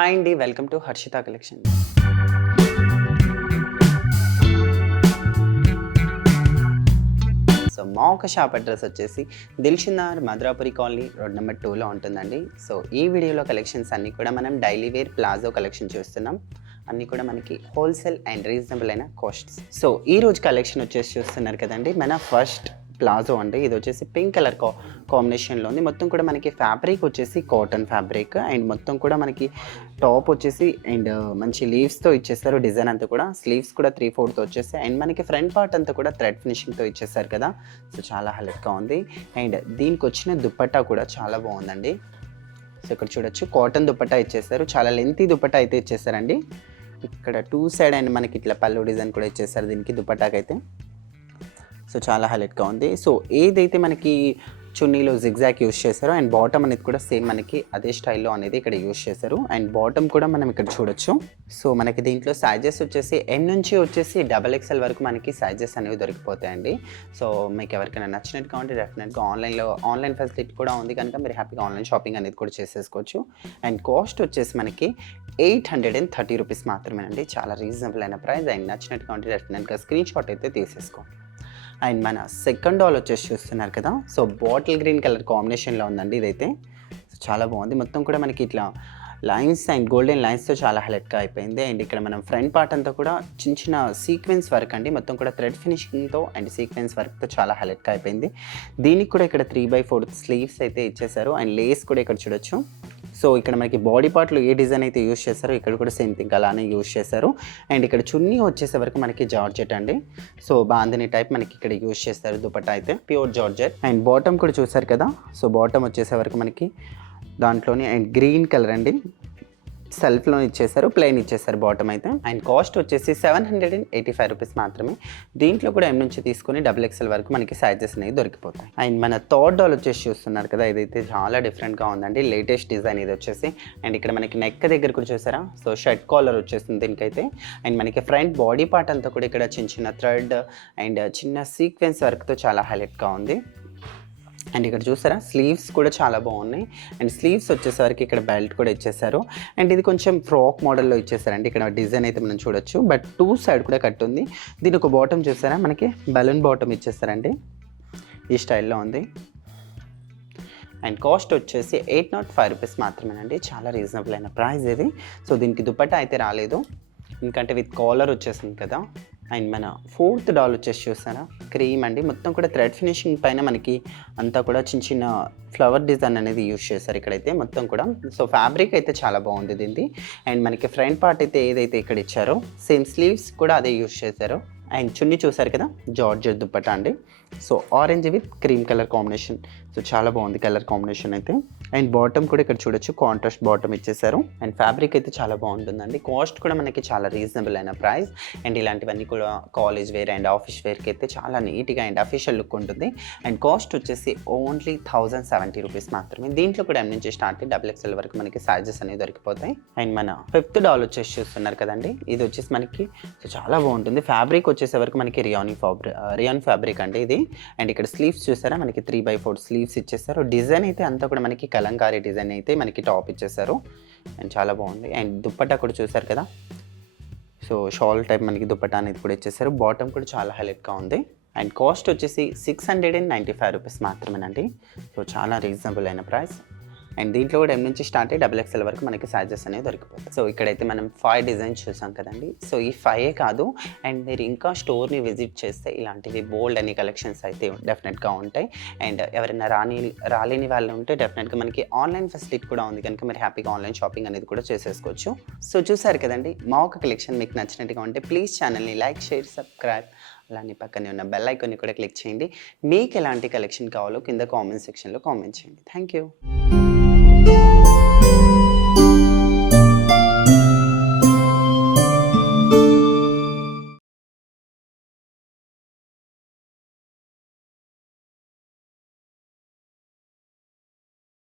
Hi అండి, welcome to Harshita collection. So మా ఒక షాప్ అడ్రస్ వచ్చేసి Dilsukh Nagar Madhurapuri colony road number 2లో ఉంటుందండి. సో ఈ వీడియోలో కలెక్షన్స్ అన్నీ కూడా మనం డైలీ వేర్ ప్లాజో కలెక్షన్ చూస్తున్నాం. అన్నీ కూడా మనకి హోల్సేల్ అండ్ రీజనబుల్ అయిన కాస్ట్స్. సో ఈ రోజు కలెక్షన్ వచ్చేసి చూస్తున్నారు కదండి, మన ఫస్ట్ ప్లాజో అండి. ఇది వచ్చేసి పింక్ కలర్ కాంబినేషన్లో ఉంది. మొత్తం కూడా మనకి ఫ్యాబ్రిక్ వచ్చేసి కాటన్ ఫ్యాబ్రిక్ అండ్ మొత్తం కూడా మనకి టాప్ వచ్చేసి అండ్ మంచి లీవ్స్తో ఇచ్చేస్తారు. డిజైన్ అంతా కూడా స్లీవ్స్ కూడా 3/4 వచ్చేసి అండ్ మనకి ఫ్రంట్ పార్ట్ అంతా కూడా థ్రెడ్ ఫినిషింగ్తో ఇచ్చేస్తారు కదా. సో చాలా హైలైట్గా ఉంది. అండ్ దీనికి వచ్చిన దుపట్టా కూడా చాలా బాగుందండి. సో ఇక్కడ చూడొచ్చు, కాటన్ దుపట్టా ఇచ్చేస్తారు. చాలా లెంతీ దుపట్టా అయితే ఇచ్చేస్తారండి. ఇక్కడ 2 సైడ్ అండ్ మనకి ఇట్లా పళ్ళు డిజైన్ కూడా ఇచ్చేస్తారు దీనికి దుపట్టాకైతే. సో చాలా హైలైట్గా ఉంది. సో ఏదైతే మనకి చున్నీలో జిగ్జాగ్ యూస్ చేశారో అండ్ బాటమ్ అనేది కూడా సేమ్ మనకి అదే స్టైల్లో అనేది ఇక్కడ యూస్ చేశారు. అండ్ బాటమ్ కూడా మనం ఇక్కడ చూడొచ్చు. సో మనకి దీంట్లో సైజెస్ వచ్చేసి M నుంచి వచ్చేసి XXL వరకు మనకి సైజెస్ అనేవి దొరికిపోతాయండి. సో మీకు ఎవరికైనా నచ్చినట్టు కావాలంటే డెఫినెట్గా ఆన్లైన్ ఫెసిలిటీ కూడా ఉంది కనుక మీరు హ్యాపీగా ఆన్లైన్ షాపింగ్ అనేది కూడా చేసేసుకోవచ్చు. అండ్ కాస్ట్ వచ్చేసి మనకి 830 రూపీస్ మాత్రమేనండి. చాలా రీజనబుల్ అయిన ప్రైస్. అండ్ నచ్చినట్టు కావాలంటే డెఫినెట్గా స్క్రీన్ షాట్ అయితే తీసేసుకోండి. అండ్ మన సెకండ్ డాల్ వచ్చేసి చూస్తున్నారు కదా. సో బాటిల్ గ్రీన్ కలర్ కాంబినేషన్లో ఉందండి ఇదైతే. సో చాలా బాగుంది. మొత్తం కూడా మనకి ఇట్లా లైన్స్ అండ్ గోల్డెన్ లైన్స్తో చాలా హైలైట్గా అయిపోయింది. అండ్ ఇక్కడ మనం ఫ్రంట్ పార్ట్ అంతా కూడా చిన్న చిన్న సీక్వెన్స్ వర్క్ అండి. మొత్తం కూడా థ్రెడ్ ఫినిషింగ్తో అండ్ సీక్వెన్స్ వర్క్తో చాలా హైలైట్గా అయిపోయింది. దీనికి కూడా ఇక్కడ 3/4 స్లీవ్స్ అయితే ఇచ్చేసారు. అండ్ లేస్ కూడా ఇక్కడ చూడొచ్చు. సో ఇక్కడ మనకి బాడీ పార్ట్లో ఏ డిజైన్ అయితే యూస్ చేస్తారో ఇక్కడ కూడా సేమ్ థింగ్ అలానే యూస్ చేస్తారు. అండ్ ఇక్కడ చున్నీ వచ్చేసే వరకు మనకి జార్జెట్ అండి. సో బాందిని టైప్ మనకి ఇక్కడ యూస్ చేస్తారు. దుపట్టా అయితే ప్యూర్ జార్జెట్. అండ్ బాటమ్ కూడా చూసారు కదా. సో బాటమ్ వచ్చేసే వరకు మనకి దాంట్లోనే అండ్ గ్రీన్ కలర్ అండి, సెల్ఫ్లో ఇచ్చేసారు, ప్లెయిన్ ఇచ్చేసారు బాటమ్ అయితే. అండ్ కాస్ట్ వచ్చేసి 785 రూపీస్ మాత్రమే. దీంట్లో కూడా M నుంచి తీసుకొని XXL వరకు మనకి సైజెస్ అనేవి దొరికిపోతాయి. అండ్ మన థర్డ్ డాల్ వచ్చేసి చూస్తున్నారు కదా, ఇదైతే చాలా డిఫరెంట్గా ఉందండి. లేటెస్ట్ డిజైన్ ఇది వచ్చేసి. అండ్ ఇక్కడ మనకి నెక్ దగ్గర కూడా చూసారా. సో షర్ట్ కాలర్ వచ్చేస్తుంది దీనికైతే. అండ్ మనకి ఫ్రంట్ బాడీ పార్ట్ అంతా కూడా ఇక్కడ చిన్న చిన్న థ్రెడ్ అండ్ చిన్న సీక్వెన్స్ వర్క్తో చాలా హైలైట్గా ఉంది. అండ్ ఇక్కడ చూసారా, స్లీవ్స్ కూడా చాలా బాగున్నాయి. అండ్ స్లీవ్స్ వచ్చేసరికి ఇక్కడ బెల్ట్ కూడా ఇచ్చేసారు. అండ్ ఇది కొంచెం ఫ్రాక్ మోడల్లో ఇచ్చేసారండి. ఇక్కడ డిజైన్ అయితే మనం చూడొచ్చు, బట్ 2 సైడ్ కూడా కట్ ఉంది. దీని ఒక బాటమ్ చూసారా, మనకి బలూన్ బాటమ్ ఇచ్చేసారండి. ఈ స్టైల్లో ఉంది. అండ్ కాస్ట్ వచ్చేసి 805 రూపీస్ మాత్రమేనండి. చాలా రీజనబుల్ అయిన ప్రైస్ ఇది. సో దీనికి దుపట్టా అయితే రాలేదు, ఎందుకంటే విత్ కాలర్ వచ్చేసింది కదా. అండ్ మన ఫోర్త్ డాల్ వచ్చేసి చూస్తారా, క్రీమ్ అండి. మొత్తం కూడా థ్రెడ్ ఫినిషింగ్ పైన మనకి అంతా కూడా చిన్న చిన్న ఫ్లవర్ డిజైన్ అనేది యూస్ చేస్తారు ఇక్కడైతే మొత్తం కూడా. సో ఫ్యాబ్రిక్ అయితే చాలా బాగుంది దీనిది. అండ్ మనకి ఫ్రంట్ పార్ట్ అయితే ఏదైతే ఇక్కడ ఇచ్చారో సేమ్ స్లీవ్స్ కూడా అదే యూస్ చేశారు. అండ్ చున్నీ చూసారు కదా, జార్జెట్ దుపట్టా అండి. So orange with cream colour combination. So చాలా బాగుంది కలర్ కాంబినేషన్ అయితే. అండ్ బాటమ్ కూడా ఇక్కడ చూడొచ్చు, కాంట్రాస్ట్ బాటమ్ ఇచ్చేసారు. అండ్ ఫ్యాబ్రిక్ అయితే చాలా బాగుంటుందండి. కాస్ట్ కూడా మనకి చాలా రీజనబుల్ అయిన ప్రైస్. అండ్ ఇలాంటివన్నీ కూడా కాలేజ్ వేర్ అండ్ ఆఫీస్ వేర్కి అయితే చాలా నీట్గా అండ్ అఫీషియల్ లుక్ ఉంటుంది. అండ్ కాస్ట్ వచ్చేసి ఓన్లీ 1070 రూపీస్ మాత్రమే. దీంట్లో కూడా M నుంచి స్టార్ట్ XXL వరకు మనకి సైజెస్ అనేవి దొరికిపోతాయి. అండ్ మన ఫిఫ్త్ డాల్ వచ్చేసి చూస్తున్నారు కదండి, ఇది వచ్చేసి మనకి సో చాలా బాగుంటుంది. ఫ్యాబ్రిక్ వచ్చేసే వరకు మనకి రియాన్ ఫ్యాబ్రిక్ అండి ఇది. అండ్ ఇక్కడ స్లీవ్స్ చూసారా, మనకి 3/4 స్లీవ్స్ ఇచ్చేస్తారు. డిజైన్ అయితే అంతా కూడా మనకి కలంకారీ డిజైన్ అయితే మనకి టాప్ ఇచ్చేసారు. అండ్ చాలా బాగుంది. అండ్ దుపట్టా కూడా చూసారు కదా. సో షాల్ టైప్ మనకి దుపట్టా అనేది కూడా ఇచ్చేసారు. బాటమ్ కూడా చాలా హైలైట్గా ఉంది. అండ్ కాస్ట్ వచ్చేసి 695 రూపీస్ మాత్రమేనండి. సో చాలా రీజనబుల్ అయిన ప్రైస్. అండ్ దీంట్లో కూడా M నుంచి స్టార్ట్ అయ్యి XXL వరకు మనకి సైజెస్ అనేవి దొరికిపోతాయి. సో ఇక్కడైతే మనం 5 డిజైన్స్ చూసాం కదండి. సో ఈ 5 కాదు, అండ్ మీరు ఇంకా స్టోర్ని విజిట్ చేస్తే ఇలాంటివి బోల్డ్ అనే కలెక్షన్స్ అయితే డెఫినెట్గా ఉంటాయి. అండ్ ఎవరైనా రాలేని వాళ్ళు ఉంటే డెఫినెట్గా మనకి ఆన్లైన్ ఫెసిలిటీ కూడా ఉంది కనుక మీరు హ్యాపీగా ఆన్లైన్ షాపింగ్ అనేది కూడా చేసేసుకోవచ్చు. సో చూసారు కదండి, మా ఒక కలెక్షన్ మీకు నచ్చినట్టుగా ఉంటే ప్లీజ్ ఛానల్ని లైక్, షేర్, సబ్స్క్రైబ్, అలానే పక్కనే ఉన్న బెల్ ఐకాన్ని కూడా క్లిక్ చేయండి. మీకు ఎలాంటి కలెక్షన్ కావాలో కింద కామెంట్ సెక్షన్లో కామెంట్ చేయండి. Thank you.